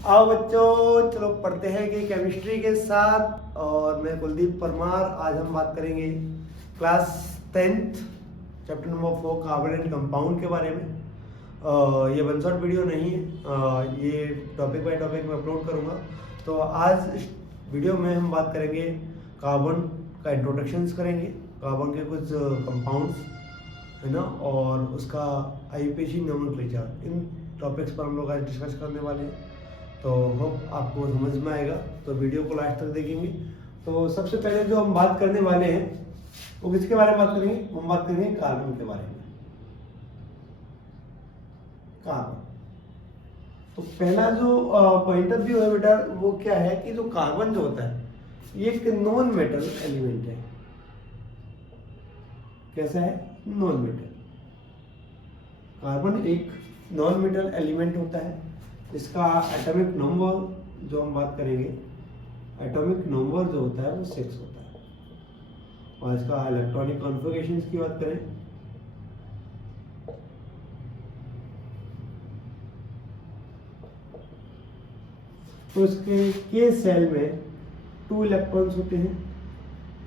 आओ बच्चों, चलो पढ़ते हैं कि केमिस्ट्री के साथ। और मैं कुलदीप परमार। आज हम बात करेंगे class 10th chapter number 4 carbon and compound के बारे में। ये वन शॉट वीडियो नहीं है, ये टॉपिक बाय टॉपिक में अपलोड करूँगा। तो आज इस वीडियो में हम बात करेंगे कार्बन का इंट्रोडक्शंस करेंगे, कार्बन के कुछ कंपाउंड्स है ना, और उसका आईयूपीएसी नोमेनक्लेचर, इन टॉपिक्स पर हम लोग आज डिस्कस करने वाले हैं। तो होप आपको समझ में आएगा, तो वीडियो को लास्ट तक देखेंगे। तो सबसे पहले जो हम बात करने वाले हैं वो किसके बारे में बात करेंगे? हम बात करेंगे कार्बन के बारे में। कार्बन, तो पहला जो पॉइंट ऑफ व्यू है बेटा वो क्या है कि जो कार्बन जो होता है ये एक नॉन मेटल एलिमेंट है। कैसा है? Non metal. कार्बन एक नॉन मेटल एलिमेंट होता है। इसका एटॉमिक नंबर जो हम बात करेंगे, एटॉमिक नंबर जो होता है वो 6 होता है। और इसका इलेक्ट्रॉनिक कॉन्फ़िगरेशन की बात करें तो इसके के सेल में 2 इलेक्ट्रॉन्स होते हैं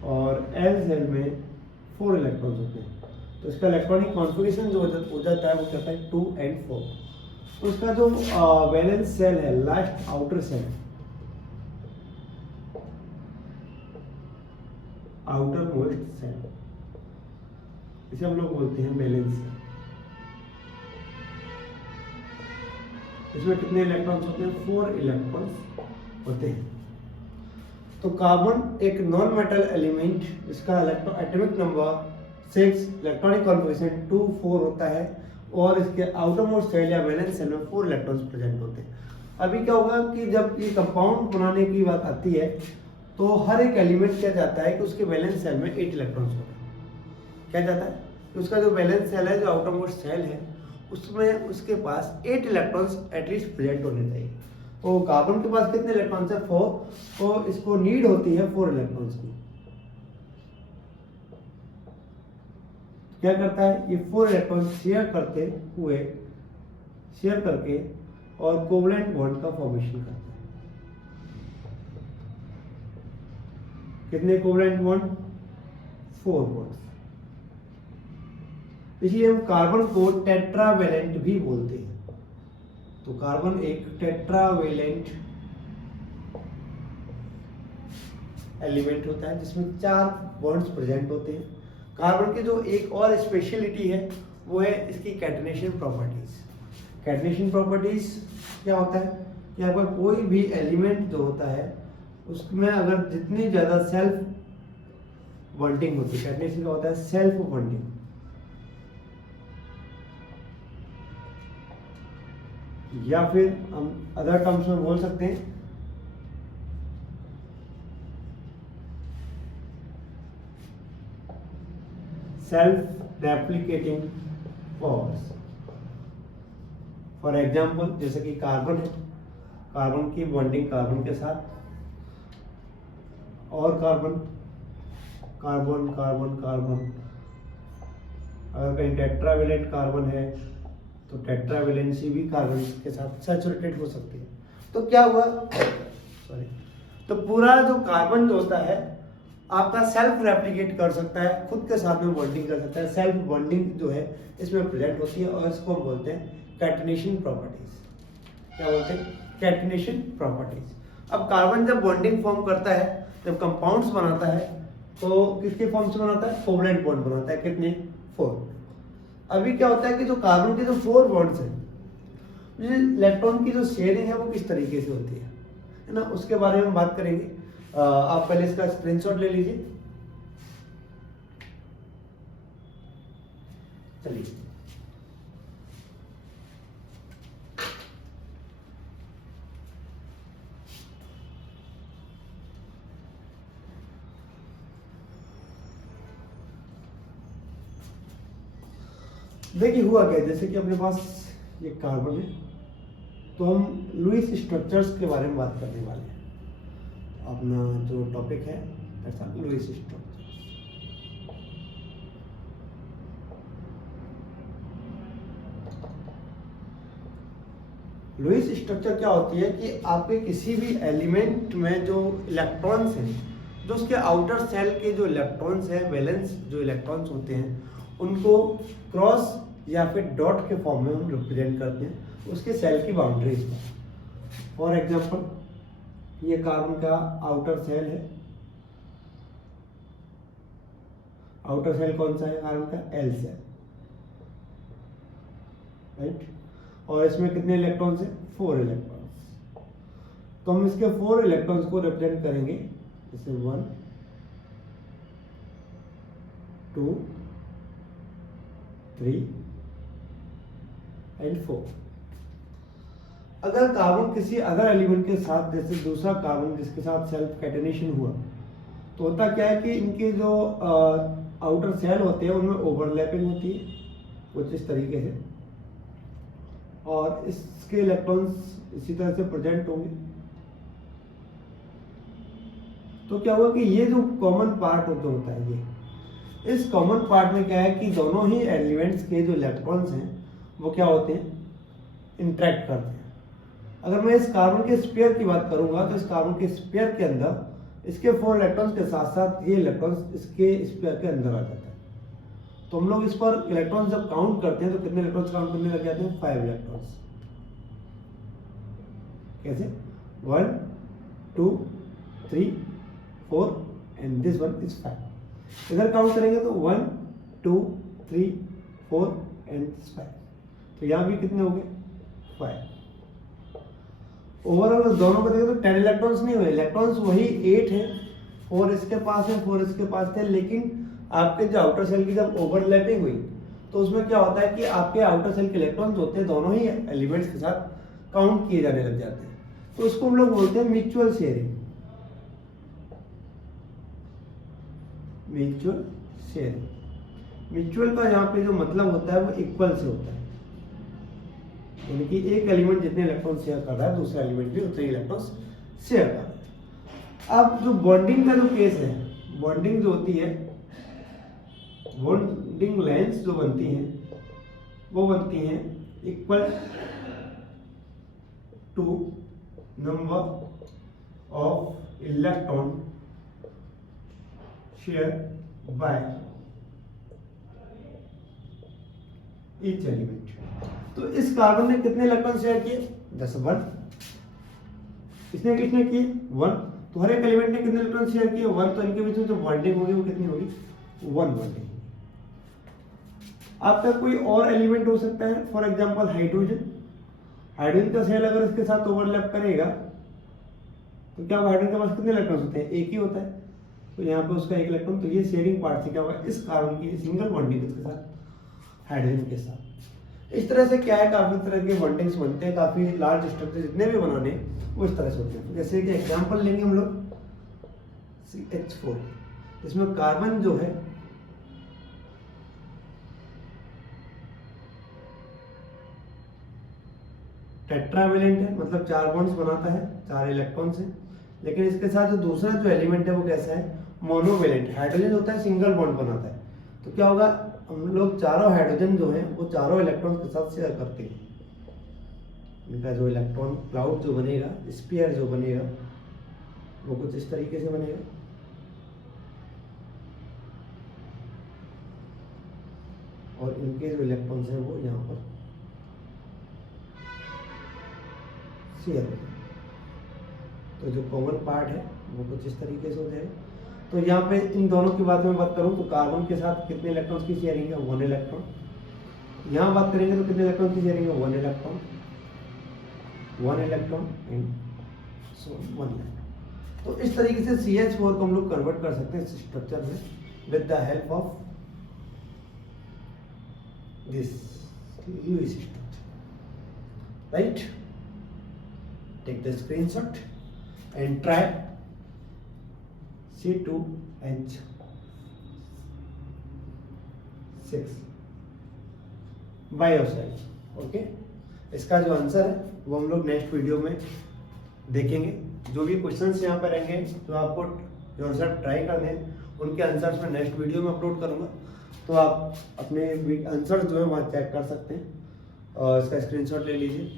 और एल सेल में 4 इलेक्ट्रॉन्स होते हैं। तो इसका इलेक्ट्रॉनिक कॉन्फ़िगरेशन जो हो जाता है वो कहता है 2 and 4। तो उसका जो वैलेंस सेल है, last outer shell, outermost shell, इसे हम लोग बोलते हैं वैलेंस सेल। इसमें कितने इलेक्ट्रॉन्स होते हैं? 4 इलेक्ट्रॉन्स होते हैं। तो कार्बन एक नॉन मेटल एलिमेंट जिसका एटॉमिक नंबर 6, इलेक्ट्रॉनिक कॉन्फ़िगरेशन 2 4 होता है और इसके आउटर मोस्ट सेल या वैलेंस सेल में 4 इलेक्ट्रॉन्स प्रेजेंट होते हैं। अभी क्या होगा कि जब ये कंपाउंड बनाने की बात आती है तो हर एक एलिमेंट क्या जाता है कि उसके वैलेंस सेल में 8 इलेक्ट्रॉन्स होते हैं। क्या जाता है कि उसका जो वैलेंस सेल है, जो आउटर मोस्ट सेल है, उसमें उसके पास 8 इलेक्ट्रॉन्स एटलीस्ट प्रेजेंट होने चाहिए। तो कार्बन के पास कितने इलेक्ट्रॉन्स है? 4। तो इसको नीड होती है 4 इलेक्ट्रॉन्स की। क्या करता है ये? 4 इलेक्ट्रॉन शेयर करके और कोवलेंट बॉन्ड का फॉर्मेशन करता है। कितने कोवलेंट बॉन्ड? 4 बॉन्ड्स। इसलिए हम कार्बन को टेट्रावेलेंट भी बोलते हैं। तो कार्बन एक टेट्रावेलेंट एलिमेंट होता है जिसमें 4 बॉन्ड्स प्रेजेंट होते हैं। कार्बन की जो एक और स्पेशलिटी है वो है इसकी कैटनेशन प्रॉपर्टीज। कैटनेशन प्रॉपर्टीज क्या होता है कि आपका कोई भी एलिमेंट जो होता है उसमें अगर जितनी ज़्यादा सेल्फ बॉन्डिंग होती है, कैटनेशन का होता है सेल्फ बॉन्डिंग, या फिर हम अदर टर्म्स में बोल सकते हैं self replicating powers. For example जैसे कि कार्बन है, कार्बन की बॉन्डिंग कार्बन के साथ और कार्बन कार्बन कार्बन कार्बन, अगर कहीं टेट्रावेलेंट कार्बन है तो टेट्रावेलेंसी भी कार्बन के साथ सैचुरेटेड हो सकती है। तो क्या हुआ सॉरी, तो पूरा जो कार्बन जो होता है आपका सेल्फ रेप्लिकेट कर सकता है, खुद के साथ में बॉन्डिंग कर सकता है। सेल्फ बॉन्डिंग जो है इसमें प्रेजेंट होती है और इसको हम बोलते हैं कैटनेशन प्रॉपर्टीज। क्या बोलते हैं? Catenation properties. अब कार्बन जब बॉन्डिंग फॉर्म करता है, जब कंपाउंड्स बनाता है, तो किसके फॉर्म से बनाता है? कोवलेंट बॉन्ड बनाता है। कितने? 4। अभी क्या होता है कि जो कार्बन के जो 4 बॉन्ड्स हैं, इलेक्ट्रॉन की जो शेयरिंग है वो किस तरीके से होती है ना, उसके बारे में बात करेंगे। आप पहले इसका स्क्रीनशॉट ले लीजिए। चलिए, देखिए हुआ क्या, जैसे कि अपने पास ये कार्बन है तो हम लुईस स्ट्रक्चर्स के बारे में बात करने वाले हैं। अपना जो टॉपिक है ऐसा लुईस स्ट्रक्चर। लुईस स्ट्रक्चर क्या होती है कि आपके किसी भी एलिमेंट में जो इलेक्ट्रॉन्स हैं, जो उसके आउटर सेल के जो इलेक्ट्रॉन्स हैं, वैलेंस जो इलेक्ट्रॉन्स होते हैं, उनको क्रॉस या फिर डॉट के फॉर्म में हम रिप्रेजेंट करते हैं उसके सेल की बाउंड्रीज पर। फॉर एग्जांपल ये कार्बन का आउटर सेल है। आउटर सेल कौन सा है कार्बन का? L shell, right. और इसमें कितने इलेक्ट्रॉन्स हैं? 4 इलेक्ट्रॉन्स। तो हम इसके 4 इलेक्ट्रॉन्स को रिप्रेजेंट करेंगे जैसे 1 2 3 एंड 4। अगर कार्बन किसी अदर एलिमेंट के साथ, जैसे दूसरा कार्बन जिसके साथ सेल्फ कैटेनेशन हुआ, तो होता क्या है कि इनके जो आउटर सेल होते हैं उनमें ओवरलैपिंग होती है कुछ इस तरीके से, और इसके इलेक्ट्रॉन्स इसी तरह से प्रेजेंट होंगे। तो क्या हुआ कि ये जो कॉमन पार्ट होता है, ये इस कॉमन पार्ट में क्या है कि दोनों ही एलिमेंट्स के जो इलेक्ट्रॉन्स हैं वो क्या होते हैं? इंटरेक्ट करते हैं। अगर मैं इस कार्बन के स्फीयर की बात करूंगा तो इस कार्बन के स्फीयर के अंदर इसके 4 इलेक्ट्रॉन्स के साथ साथ ये इलेक्ट्रॉन्स इसके स्फीयर के अंदर आ जाता है। तो हम लोग इस पर इलेक्ट्रॉन्स जब काउंट करते हैं तो कितने इलेक्ट्रॉन्स काउंट करने लग जाते हैं? 5 इलेक्ट्रॉन्स। कैसे? 1 2 3 4 एंड दिस वन इज 5। इधर काउंट करेंगे तो 1 2 3 4 एंड 5। तो यहाँ भी कितने हो गए? 5। ओवरऑल दोनों को देखें तो 10 इलेक्ट्रॉन्स नहीं हुए, इलेक्ट्रॉन्स वही 8 हैं। 4 इसके पास है, 4 इसके पास थे, लेकिन आपके जो आउटर सेल की जब ओवरलैपिंग हुई तो उसमें क्या होता है कि आपके आउटर सेल के इलेक्ट्रॉन्स होते हैं दोनों ही एलिमेंट्स के साथ काउंट किए जाने लग जाते हैं। तो उसको हम लोग बोलते हैं mutual sharing. Mutual sharing, mutual का यहाँ पे जो मतलब होता है वो इक्वल से होता है, यानी कि एक एलिमेंट जितने इलेक्ट्रॉन शेयर कर रहा है दूसरा एलिमेंट भी उतने इलेक्ट्रॉन्स शेयर कर रहा है। अब जो बॉन्डिंग का जो केस है, बॉन्डिंग जो होती है, बॉन्डिंग लेंथ जो बनती है वो बनती है equal to number of electron share by each element. तो इस कार्बन ने कितने इलेक्ट्रॉन शेयर किए? 10 1। इसने कितने किए? 1। तो हर एक एलिमेंट ने कितने इलेक्ट्रॉन शेयर किए? 1। तो इनके बीच में जो बॉन्डिंग होगी वो कितनी होगी? 1 बॉन्डिंग। आपका कोई और एलिमेंट हो सकता है, फॉर एग्जांपल हाइड्रोजन। हाइड्रोजन का सेल अगर इसके साथ ओवरलैप करेगा तो क्या हाइड्रोजन के पास कितने इलेक्ट्रॉन्स होते हैं? एक ही होता है। तो यहाँ पे उसका एक इलेक्ट्रॉन, तो ये शेयरिंग पार्ट से क्या होगा? इस कार्बन की सिंगल बॉन्डिंग इसके साथ हाइड्रोजन के साथ। इस तरह से क्या है, काफी तरह के बॉन्डिंग्स बनते हैं, काफी लार्ज स्ट्रक्चर जितने भी बनाने वो इस तरह से होते हैं। जैसे कि एग्जांपल लेंगे हम लोग CH4, इसमें कार्बन जो है टेट्रावेलेंट है, मतलब 4 बॉन्ड्स बनाता है, 4 इलेक्ट्रॉन्स हैं। लेकिन इसके साथ जो दूसरा जो एलिमेंट है वो कैसा है? मोनोवेलेंट। हाइड्रोजन होता है सिंगल बॉन्ड बनाता है। तो क्या होगा? हम लोग चारों हाइड्रोजन जो है वो चारों इलेक्ट्रॉन्स के साथ शेयर करते हैं। इनका जो इलेक्ट्रॉन क्लाउड जो बनेगा, स्फीयर जो बनेगा वो कुछ इस तरीके से बनेगा। और इनके जो इलेक्ट्रॉन्स हैं वो यहाँ पर शेयर हो जाएगा। तो जो कॉमन पार्ट है वो कुछ इस तरीके से हो जाएगा। तो यहाँ पे इन दोनों की बात में बात करूँ तो कार्बन के साथ कितने इलेक्ट्रॉन्स की शेयरिंग है? 1 इलेक्ट्रॉन। यहाँ बात करेंगे तो कितने इलेक्ट्रॉन की शेयरिंग है? 1 electron, 1 electron and so 1 electron. तो इस तरीके से CH4 को हम लोग कन्वर्ट कर सकते हैं स्ट्रक्चर में with the help of this Lewis structure, right. Take the screenshot and try C2H6 by yourself. Okay, इसका जो आंसर है वो हम लोग नेक्स्ट वीडियो में देखेंगे। जो भी क्वेश्चंस यहाँ पर रहेंगे जो आपको योरसेल्फ ट्राई करने हैं उनके आंसर्स मैं नेक्स्ट वीडियो में अपलोड करूँगा। तो आप अपने आंसर जो है वहाँ चेक कर सकते हैं और इसका स्क्रीनशॉट ले लीजिए।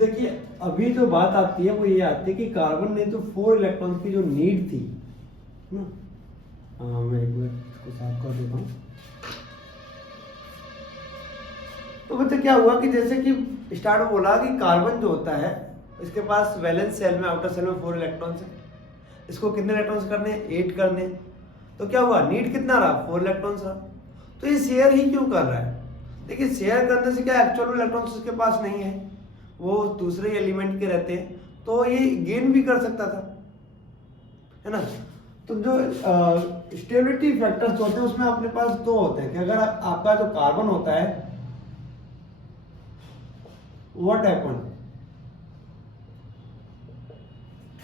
देखिए अभी जो बात आती है वो ये आती है कि कार्बन ने तो 4 इलेक्ट्रॉन्स की जो नीड थी ना, मैं एक मिनट इसको साफ कर देता हूँ। तो बच्चे क्या हुआ कि जैसे कि स्टार्ट में बोला कि कार्बन जो होता है इसके पास वैलेंस सेल में, आउटर सेल में 4 इलेक्ट्रॉन्स है। इसको कितने इलेक्ट्रॉन्स करने, 8 करने। तो क्या हुआ, नीड कितना रहा, 4 इलेक्ट्रॉन्स रहा। तो ये शेयर ही क्यों कर रहा है? देखिए शेयर करने से क्या, एक्चुअल में इलेक्ट्रॉन्स उसके पास नहीं है, वो दूसरे एलिमेंट के रहते हैं, तो ये गेन भी कर सकता था, है ना। तो जो स्टेबिलिटी फैक्टर्स होते हैं उसमें अपने पास 2 होते हैं कि अगर आपका जो कार्बन होता है, what happen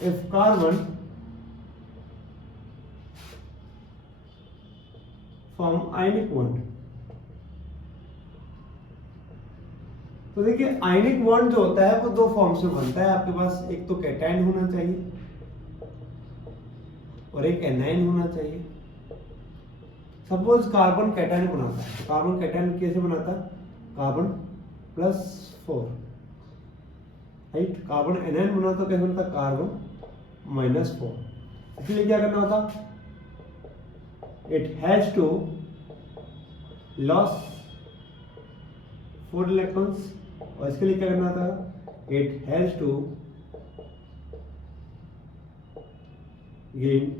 if carbon from ionic bond. तो देखिए आयनिक बॉन्ड जो होता है वो 2 फॉर्म से बनता है। आपके पास एक तो कैटायन होना चाहिए और एक एनायन होना चाहिए। सपोज कार्बन कैटायन बनाता है, कार्बन कैटायन कैसे बनाता है, कार्बन +4, राइट। कार्बन एनायन बनाता तो कैसे बनता, कार्बन -4। इसलिए क्या करना होता, it has to loss 4 electrons, और इसके लिए क्या करना था, इट हैज टू गेन।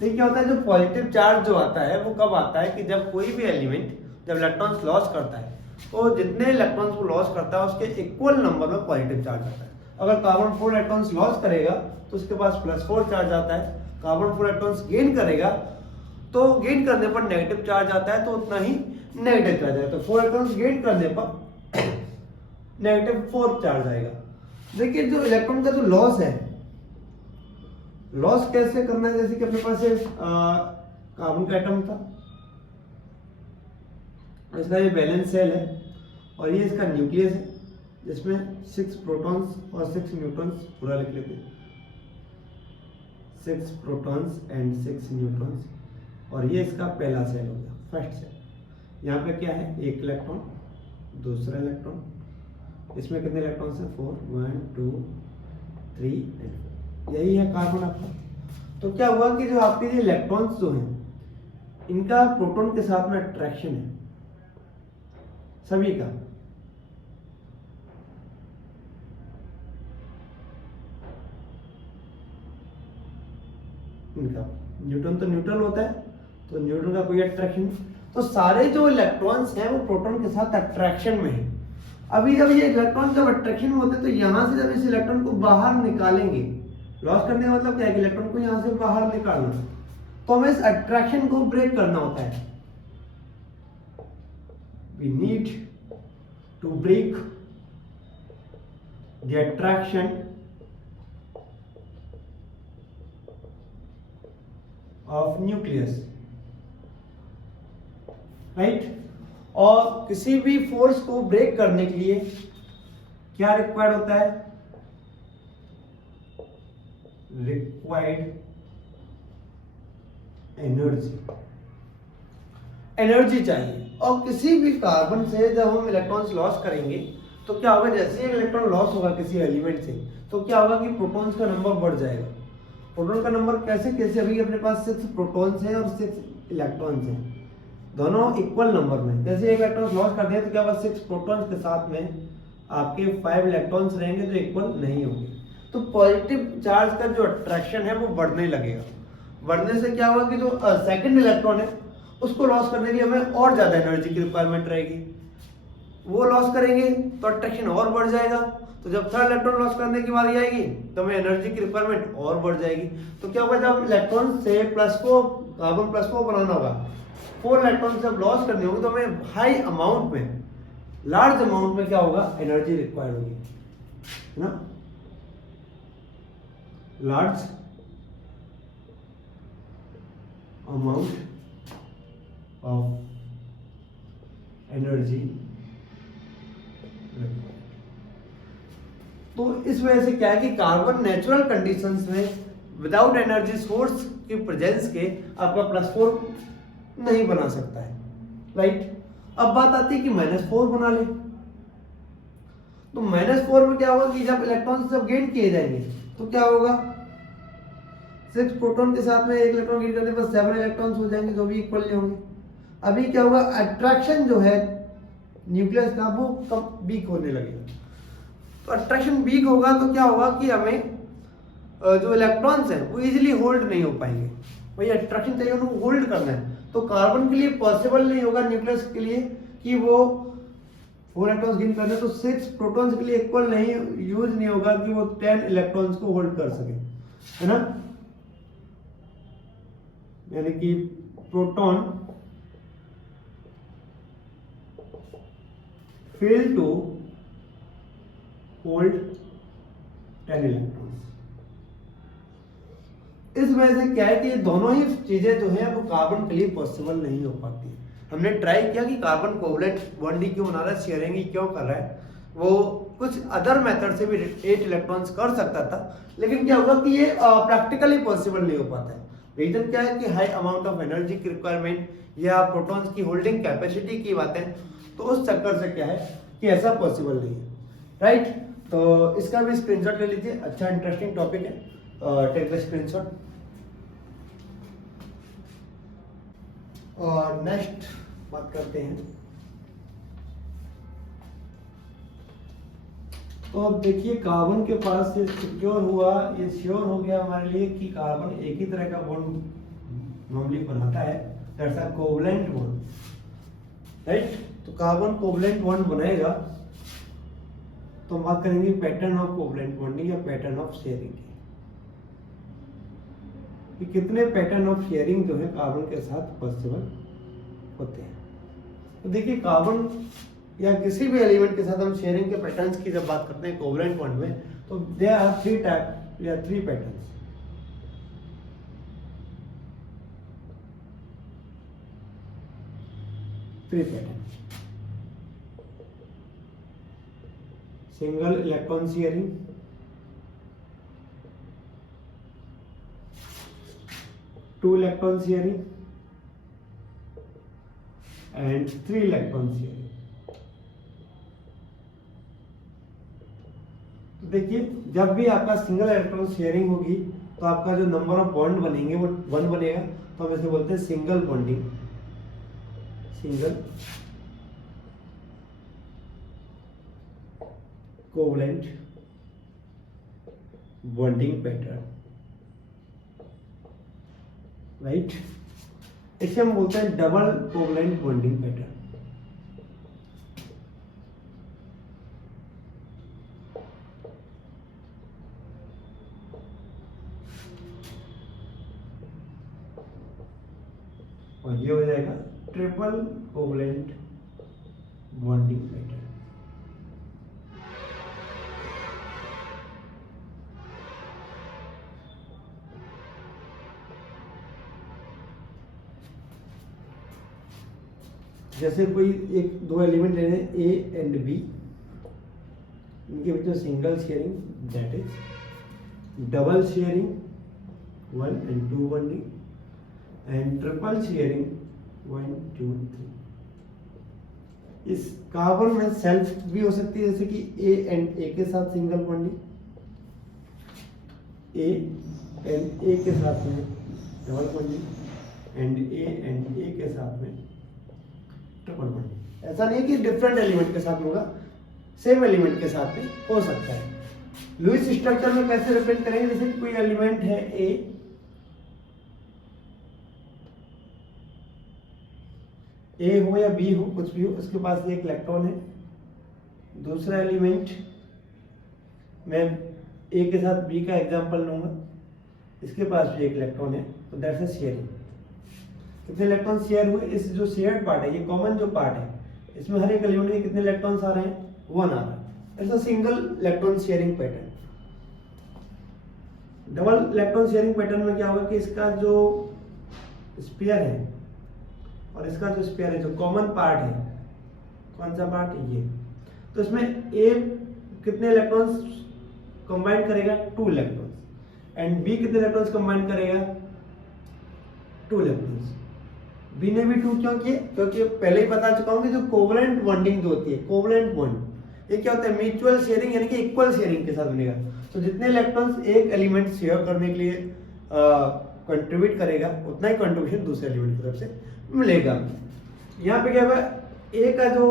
तो क्या होता है, जो पॉजिटिव चार्ज जो आता है वो कब आता है कि जब कोई भी एलिमेंट जब इलेक्ट्रॉन्स लॉस करता है तो जितने इलेक्ट्रॉन्स को लॉस करता है उसके इक्वल नंबर में पॉजिटिव चार्ज आता है। अगर कार्बन 4 इलेक्ट्रॉन्स लॉस करेगा तो उसके पास +4 चार्ज आता है। कार्बन 4 इलेक्ट्रॉन्स गेन करेगा तो गेन करने पर नेगेटिव चार्ज आता है, तो उतना ही नेगेटिव चार्ज आएगा। तो 4 इलेक्ट्रॉन्स गेन करने पर -4 चार्ज आएगा। देखिए जो इलेक्ट्रॉन का जो लॉस है, लॉस कैसे करना है, जैसे कि अपने पास कार्बन का एटम था, इसका ये बैलेंस सेल है और ये इसका न्यूक्लियस है जिसमें 6 प्रोटॉन्स और 6 न्यूट्रॉन्स, पूरा लिख लेते हैं, 6 प्रोटॉन्स एंड 6 न्यूट्रॉन्स। और ये इसका पहला सेल हो गया, फर्स्ट सेल। यहाँ पे क्या है, एक इलेक्ट्रॉन, दूसरा इलेक्ट्रॉन, इसमें कितने इलेक्ट्रॉन्स हैं, 4, 1 2 3 एंड 4। यही है कार्बन आपका। तो क्या हुआ कि जो आपके ये इलेक्ट्रॉन्स जो हैं इनका प्रोटॉन के साथ में अट्रैक्शन है सभी का। इनका न्यूट्रॉन तो न्यूट्रल होता है, तो न्यूट्रॉन का कोई अट्रैक्शन। तो सारे जो इलेक्ट्रॉन्स हैं वो प्रोटॉन के साथ अट्रैक्शन में है। अभी जब ये इलेक्ट्रॉन जब अट्रैक्शन में होते हैं तो यहां से जब इस इलेक्ट्रॉन को बाहर निकालेंगे, लॉस करने का मतलब क्या है कि इलेक्ट्रॉन को यहां से बाहर निकालना, तो हमें इस अट्रैक्शन को ब्रेक करना होता है। We need to break the attraction of nucleus, right. और किसी भी फोर्स को ब्रेक करने के लिए क्या रिक्वायर्ड होता है, रिक्वायर्ड एनर्जी, एनर्जी चाहिए। और किसी भी कार्बन से जब हम इलेक्ट्रॉन्स लॉस करेंगे तो क्या होगा, जैसे एक इलेक्ट्रॉन लॉस होगा किसी एलिमेंट से तो क्या होगा कि प्रोटॉन्स का नंबर बढ़ जाएगा। प्रोटॉन का नंबर कैसे कैसे, अभी अपने पास 6 प्रोटॉन्स हैं और 6 इलेक्ट्रॉन्स हैं, दोनों इक्वल नंबर में। जैसे एक इलेक्ट्रॉन लॉस कर दिया तो क्या होगा, 6 प्रोटॉन्स के साथ में आपके 5 इलेक्ट्रॉन्स रहेंगे जो इक्वल नहीं होंगे। तो पॉजिटिव चार्ज का जो अट्रैक्शन है वो बढ़ने लगेगा। बढ़ने से क्या होगा कि जो सेकंड इलेक्ट्रॉन है उसको लॉस करने के लिए हमें और ज्यादा एनर्जी की रिक्वायरमेंट रहेगी। वो लॉस करेंगे तो अट्रैक्शन और बढ़ जाएगा। तो जब थर्ड इलेक्ट्रॉन लॉस करने की बारी आएगी तो हमें एनर्जी की रिक्वायरमेंट और बढ़ जाएगी। तो क्या होगा, जब इलेक्ट्रॉन से +4 कार्बन +4 बनाना होगा, 4 इलेक्ट्रॉन जब लॉस करने होंगे तो हमें हाई अमाउंट में, लार्ज अमाउंट में क्या होगा, एनर्जी रिक्वायर्ड होगी, है ना। Large amount of energy. तो इस वजह से क्या है कि कार्बन नेचुरल कंडीशंस में विदाउट एनर्जी सोर्स की प्रेजेंस के आपका +4 नहीं बना सकता है, राइट। अब बात आती है कि -4 बना ले। तो -4 में क्या होगा कि जब इलेक्ट्रॉन जब गेन किए जाएंगे तो क्या होगा, 6 प्रोटॉन के साथ में 1 इलेक्ट्रॉन गेन करने पर 7 इलेक्ट्रॉन्स हो जाएंगे जो भी इक्वली होंगे। अभी क्या होगा, अट्रैक्शन जो है न्यूक्लियस का वो कम वीक होने लगेगा। तो अट्रैक्शन वीक होगा तो क्या होगा कि हमें जो इलेक्ट्रॉन्स हैं वो इजीली होल्ड नहीं हो पाएंगे। वही अट्रैक्शन चाहिए उनको होल्ड करना है, तो कार्बन के लिए पॉसिबल नहीं होगा न्यूक्लियस के लिए कि वो 4 इलेक्ट्रॉन्स गेन करने, तो 6 प्रोटॉन्स के लिए इक्वल नहीं यूज नहीं होगा कि वो 10 इलेक्ट्रॉन्स को होल्ड कर सके, है ना। यानी कि proton fail to hold 10 electrons. इस वजह से क्या है कि ये दोनों ही चीजें जो है वो कार्बन के लिए पॉसिबल नहीं हो पाती। हमने ट्राई किया कि कार्बन कोवलेंट बॉन्डिंग क्यों बना रहा है, शेयरिंग ही क्यों कर रहा है, वो कुछ अदर मेथड से भी 8 इलेक्ट्रॉन्स कर सकता था, लेकिन क्या होगा कि ये प्रैक्टिकली पॉसिबल नहीं हो पाता है। रीजन क्या है कि हाई अमाउंट ऑफ एनर्जी की रिक्वायरमेंट या प्रोटॉन्स की होल्डिंग कैपेसिटी की बातें, तो उस चक्कर से क्या है कि ऐसा पॉसिबल नहीं है, राइट। तो इसका भी स्क्रीनशॉट ले लीजिए, अच्छा इंटरेस्टिंग टॉपिक है, टेक द स्क्रीनशॉट। और नेक्स्ट बात करते हैं, तो अब देखिए कार्बन के पास से सिक्योर हुआ, ये श्योर हो गया हमारे लिए कि कार्बन एक ही तरह का बॉन्ड नॉर्मली बनाता है, that's a covalent bond, right. तो कार्बन कोवलेंट बॉन्ड बनाएगा तो हम बात करेंगे पैटर्न ऑफ कोवलेंट बॉन्डिंग या पैटर्न ऑफ शेयरिंग की, कि कितने पैटर्न ऑफ शेयरिंग जो है कार्बन के साथ पॉसिबल होते हैं। तो देखिए कार्बन या किसी भी एलिमेंट के साथ हम शेयरिंग के पैटर्न्स की जब बात करते हैं कोवलेंट बॉन्ड में, तो देयर आर 3 टाइप या 3 patterns. Single electron sharing, two electron sharing and 3 electron sharing. तो देखिए जब भी आपका सिंगल इलेक्ट्रॉन शेयरिंग होगी तो आपका जो नंबर ऑफ बॉन्ड बनेंगे वो 1 बनेगा, तो हम इसे बोलते हैं single bonding, single covalent bonding pattern, right. इसे हम बोलते हैं डबल कोवलेंट बॉन्डिंग पैटर्न। और ये हो जाएगा ट्रिपल कोवलेंट बॉन्डिंग पैटर्न। जैसे कोई एक दो एलिमेंट ले रहे हैं ए एंड बी, इनके बीच में single sharing that is double sharing 1 and 2 bonding and triple sharing 1 2 3। इस कार्बन में सेल्फ भी हो सकती है, जैसे कि ए एंड ए के साथ single bonding, A and A के साथ में double bonding and A and A के साथ में ट्रिपल बॉन्डिंग। ऐसा नहीं कि डिफरेंट एलिमेंट के साथ होगा, सेम एलिमेंट के साथ भी हो सकता है। लुईस स्ट्रक्चर में कैसे रिप्रेजेंट करेंगे, जैसे कोई एलिमेंट है ए हो या बी हो, कुछ भी हो, उसके पास एक इलेक्ट्रॉन है। दूसरा एलिमेंट मैं ए के साथ बी का एग्जांपल लूंगा, इसके पास भी एक इलेक्ट्रॉन है, तो दैट्स अ शेयरिंग। कितने इलेक्ट्रॉन शेयर हुए, इस जो शेयर्ड पार्ट है, ये कॉमन जो पार्ट है, इसमें हर एक एलिमेंट में कितने इलेक्ट्रॉन्स आ रहे हैं, 1 आ रहा है। ऐसा single electron sharing pattern. Double electron sharing pattern में क्या होगा कि इसका जो स्पेयर है और इसका जो स्पेयर है, जो कॉमन पार्ट है, कौन सा पार्ट है ये, तो इसमें ए कितने इलेक्ट्रॉन्स कंबाइन करेगा, 2 इलेक्ट्रॉन्स, एंड बी कितने इलेक्ट्रॉन्स कंबाइन करेगा, 2 इलेक्ट्रॉन्स। बी ने भी 2 क्यों किए, क्योंकि पहले ही बता चुका हूं कि जो कोवलेंट बॉन्डिंग जो होती है, कोवलेंट बॉन्ड, ये क्या होता है, म्यूचुअल शेयरिंग यानी कि इक्वल शेयरिंग के साथ बनेगा। तो जितने इलेक्ट्रॉन्स एक एलिमेंट शेयर करने के लिए कंट्रीब्यूट करेगा उतना ही कंट्रीब्यूशन दूसरे एलिमेंट की तरफ से मिलेगा। यहाँ पे क्या होगा, ए का जो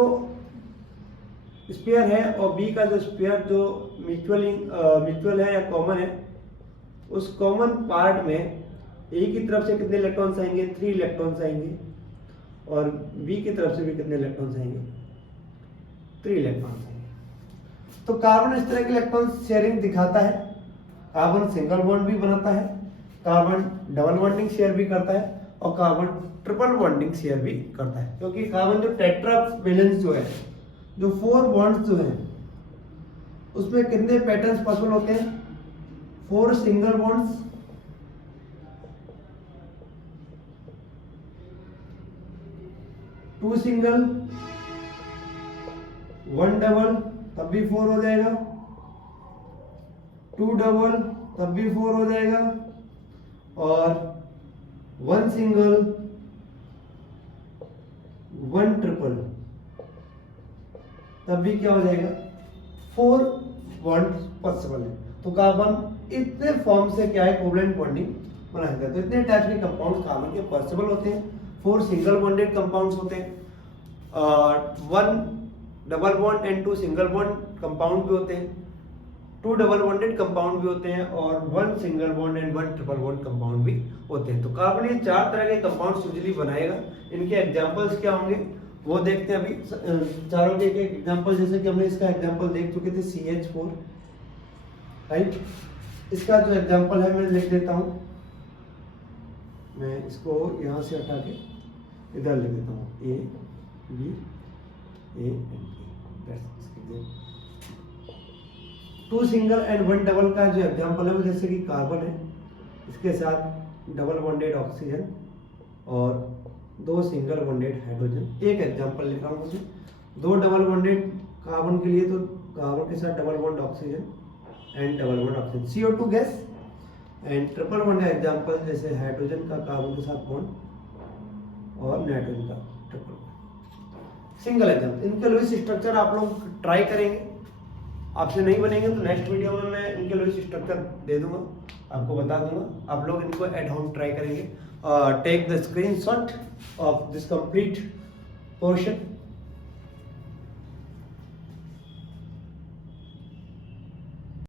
स्पेयर है और बी का जो स्पेयर जो म्यूचुअल है या कॉमन है, उस कॉमन पार्ट में ए की तरफ से कितने इलेक्ट्रॉन्स आएंगे, 3 इलेक्ट्रॉन्स आएंगे, और बी की तरफ से भी कितने इलेक्ट्रॉन्स आएंगे, 3 इलेक्ट्रॉन्स आएंगे। तो कार्बन इस तरह के इलेक्ट्रॉन शेयरिंग दिखाता है। कार्बन सिंगल बॉन्ड भी बनाता है, कार्बन डबल बॉन्डिंग शेयर भी करता है, और कार्बन ट्रिपल बॉन्डिंग शेयर भी करता है। क्योंकि कार्बन जो टेट्रा वैलेंस जो है, जो 4 बॉन्ड्स जो है, उसमें कितने पैटर्न्स पॉसिबल होते हैं, 4 सिंगल बॉन्ड्स, 2 सिंगल, 1 डबल, तब भी 4 हो जाएगा, 2 डबल, तब भी 4 हो जाएगा, और 1 सिंगल, 1 ट्रिपल, तब भी क्या हो जाएगा, 4 बॉन्ड पॉसिबल है। तो कार्बन इतने फॉर्म से क्या है, कोवलेंट बॉन्डिंग बना सकता है। तो इतने टाइप के कंपाउंड कार्बन के पॉसिबल होते हैं। 4 सिंगल बॉन्डेड कंपाउंड्स होते हैं, 1 double bond and 2 single bond compound भी होते हैं, 2 डबल बॉन्डेड कंपाउंड भी होते हैं, और 1 single bond and 1 triple bond compound भी होते हैं। तो कार्बन ये 4 तरह के कंपाउंड्स यूजुअली बनाएगा। इनके एग्जांपल्स क्या होंगे वो देखते हैं अभी। चारों के एक एग्जांपल, जैसे कि हमने इसका एग्जांपल देख चुके थे, CH4, राइट। इसका जो एग्जांपल है मैं लिख देता हूँ, मैं इसको यहाँ से हटा के इधर लिख देता हूँ, A B A and B। 2 single and 1 double का जो एग्जांपल है वो जैसे कि कार्बन है, इसके साथ डबल बॉन्डेड ऑक्सीजन और 2 सिंगल बॉन्डेड हाइड्रोजन। एक एग्जांपल लिखा हूँ उसमें, 2 डबल बॉन्डेड कार्बन के लिए तो कार्बन के साथ double bond oxygen and double bond oxygen, CO2 gas. And triple bond का एग्जांपल जैसे हाइड्रोजन का कार्बन के साथ बॉन्ड और नाइट्रोजन का ट्रिपल बॉन्ड। सिंगल एग्जांपल, इनके लुईस स्ट्रक्चर आप लोग ट्राई करेंगे, आपसे नहीं बनेंगे तो नेक्स्ट वीडियो में मैं इनके लुईस स्ट्रक्चर दे दूंगा, आपको बता दूंगा। आप लोग इनको एट होम ट्राई करेंगे। Take the screenshot of this complete portion